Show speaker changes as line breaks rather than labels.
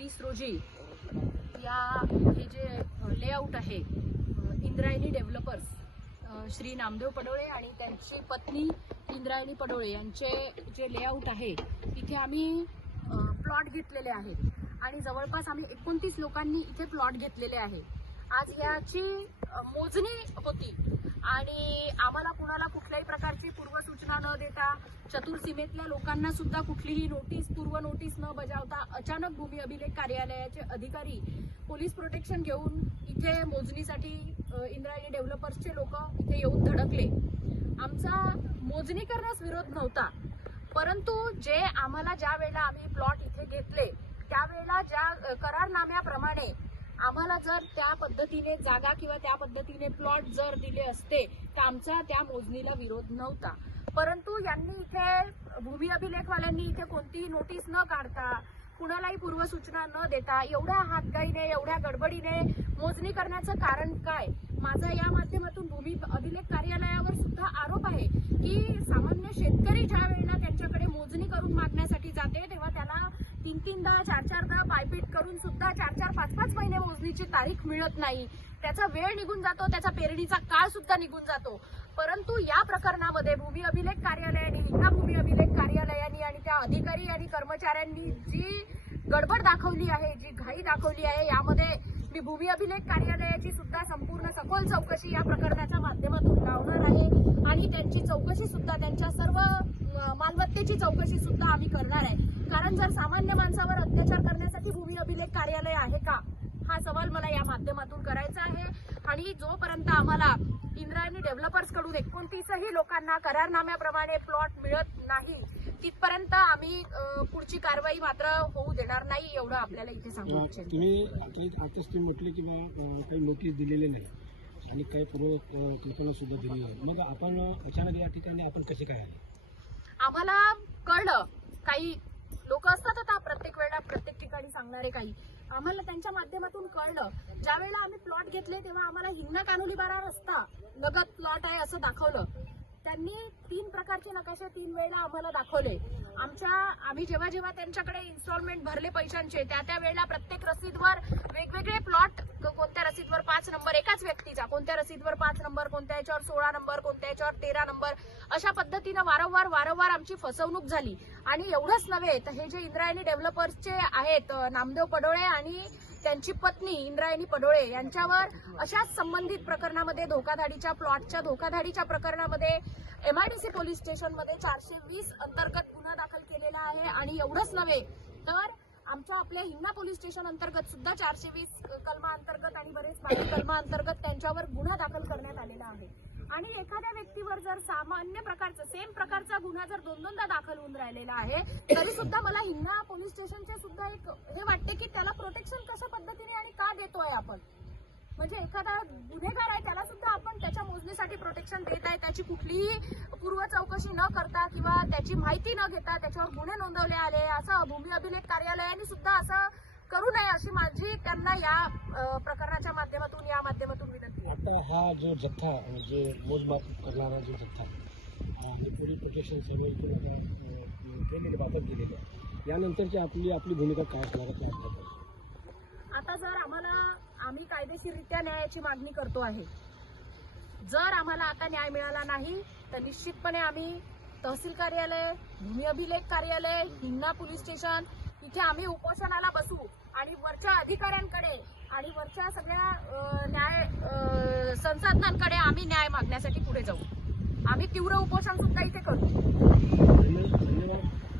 वीस रोजी या हे जे लेआउट आहे इंद्रायणी डेव्हलपर्स श्री नामदेव पडोळे आणि त्यांची पत्नी इंद्रायणी पडोळे यांचे जे लेआउट आहे तिथे आम्ही प्लॉट घेतलेले आहेत. आणि जवळपास आम्ही एकोणतीस लोकांनी इथे प्लॉट घेतलेले आहे. आज याची मोजणी होती. आणि आम्हाला कुणाला कुठल्याही प्रकारे न देता चतुर्सीमेतल्या लोकांना सुद्धा कुठलीही नोटीस पूर्व नोटीस न बजावता अचानक भूमी अभिलेख कार्यालयाचे अधिकारी पोलीस प्रोटेक्शन घेऊन इथे मोजणीसाठी इंद्रायणी डेव्हलपर्सचे लोक इथे येऊन धडकले. आमचा मोजणी करण्यास विरोध नव्हता परंतु जे आम्हाला ज्या वेळेला आम्ही प्लॉट इथे घेतले त्यावेळेला ज्या करारनाम्याप्रमाणे आम्हाला जर त्या पद्धतीने जागा किंवा त्या पद्धतीने प्लॉट जर दिले असते तर आमचा त्या मोजणीला विरोध नव्हता. परंतु यांनी इथे भूमी अभिलेखवाल्यांनी इथे कोणतीही नोटीस न काढता कुणालाही पूर्वसूचना न देता एवढ्या हातगाईने एवढ्या गडबडीने मोजणी करण्याचं कारण काय? माझा या माध्यमातून भूमी अभिलेख कार्यालयावर सुद्धा आरोप आहे की सामान्य शेतकरी ज्या वेळेला त्यांच्याकडे मोजणी करून मागण्यासाठी जाते तेव्हा त्याला तीन तीनदा चार चारदा पायपीट करून सुद्धा चार चार पाच पाच महिने मोजणीची तारीख मिळत नाही. त्याचा वेळ निघून जातो त्याचा पेरणीचा काळ सुद्धा निघून जातो. परंतु या प्रकरणामध्ये भूमी अभिलेख कार्यालयाने हिंगा भूमी अभिलेख कार्यालयाने आणि त्या अधिकारी आणि कर्मचाऱ्यांनी जी गडबड दाखवली आहे जी घाई दाखवली आहे यामध्ये मी भूमी अभिलेख कार्यालयाची सुद्धा संपूर्ण सखोल चौकशी या प्रकरणाच्या माध्यमातून लावणार आहे. आणि त्यांची चौकशी सुद्धा त्यांच्या सर्व मालमत्तेची चौकशी सुद्धा आम्ही करणार आहे. कारण जर सामान्य माणसावर अत्याचार करण्यासाठी भूमी अभिलेख कार्यालय आहे का? हा सवाल मला या माध्यमातून करायचा आहे. आणि जोपर्यंत आम्हाला इंद्रायणी डेव्हलपर्सकडून एकोणतीसही लोकांना करारनाम्याप्रमाणे प्लॉट मिळत नाही तिथपर्यंत आम्ही पुढची कारवाई मात्र होऊ देणार नाही एवढं आपल्याला इथे सांगू इच्छिते.
म्हटले की काही नोटीस दिलेले नाही. आणि काही पूर्व कल्पना सुद्धा दिली मग आपण अचानक या ठिकाणी आपण कसे काय
आम्हाला कळलं. काही लोक असतात आता प्रत्येक वेळेला प्रत्येक ठिकाणी सांगणारे काही. आम्हाला त्यांच्या माध्यमातून कळलं. ज्या वेळेला आम्ही प्लॉट घेतले तेव्हा आम्हाला हिंगणा कानोली बारा रस्ता लगत प्लॉट आहे असं दाखवलं. त्यांनी तीन प्रकारचे नकाशे तीन वेळेला आम्हाला दाखवले. आमच्या आम्ही जेव्हा जेव्हा त्यांच्याकडे इन्स्टॉलमेंट भरले पैशांचे त्या त्या वेळेला प्रत्येक रसीदवर वेगवेगळे प्लॉट कोणत्या रसीदवर पाच नंबर एकाच व्यक्तीचा कोणत्या रसीदवर पाच नंबर कोणत्या याच्यावर सोळा नंबर कोणत्या याच्यावर तेरा नंबर अशा पद्धतीनं वारंवार वारंवार आमची फसवणूक झाली. आणि एवढंच नव्हे तर हे जे इंद्रायणी डेव्हलपर्सचे आहेत नामदेव पडोळे आणि त्यांची पत्नी इंद्रायणी पडोळे यांच्यावर अशाच संबंधित प्रकरणामध्ये धोकाधाडीच्या प्लॉटच्या धोकाधाडीच्या प्रकरणामध्ये एमआयडीसी पोलीस स्टेशनमध्ये चारशे वीस अंतर्गत गुन्हा दाखल केलेला आहे आणि एवढंच नव्हे तर आमच्या आपल्या हिंगणा पोलीस स्टेशन अंतर्गत सुद्धा चारशे वीस कलमा अंतर्गत आणि बरेच बाकी कलमा अंतर्गत त्यांच्यावर गुन्हा दाखल करण्यात आलेला आहे. आणि एखाद्या व्यक्तीवर जर सामान्य प्रकारचं प्रकारचा गुन्हा जर दोन दोनदा दाखल होऊन राहिलेला आहे तरी सुद्धा मला हिंगणा पोलीस स्टेशनचे सुद्धा एक हे वाटते की त्याला प्रोटेक्शन कशा पद्धतीने आणि का देतोय आपण? म्हणजे एखादा गुन्हेगार आहे त्याला सुद्धा आपण त्याच्या मोजणीसाठी प्रोटेक्शन देत आहे त्याची कुठलीही पूर्व चौकशी न करता किंवा त्याची माहिती न घेता त्याच्यावर गुन्हे नोंदवले आले असं भूमी अभिलेख कार्यालयाने सुद्धा असं करू नये अशी माझी त्यांना या प्रकरणाच्या माध्यमातून या माध्यमातून विनंती
आता हा जो जथ्था म्हणजे मोजमाप करणारा जो जथ्था आणि पोलीस प्रोटेक्शन सर्व इथून आता केलेले केलेले आहे. यानंतरची आपली आपली भूमिका काय असणार आहे आपल्याकडे
आता जर आम्हाला आम्ही कायदेशीररित्या न्यायाची मागणी करतो आहे. जर आम्हाला आता न्याय मिळाला नाही तर निश्चितपणे आम्ही तहसील कार्यालय भूमी अभिलेख कार्यालय हिंगणा पोलीस स्टेशन इथे आम्ही उपोषणाला बसू आणि वरच्या अधिकाऱ्यांकडे आणि वरच्या सगळ्या न्याय संसाधनांकडे आम्ही न्याय मागण्यासाठी पुढे जाऊ. आम्ही तीव्र उपोषण सुद्धा इथे करू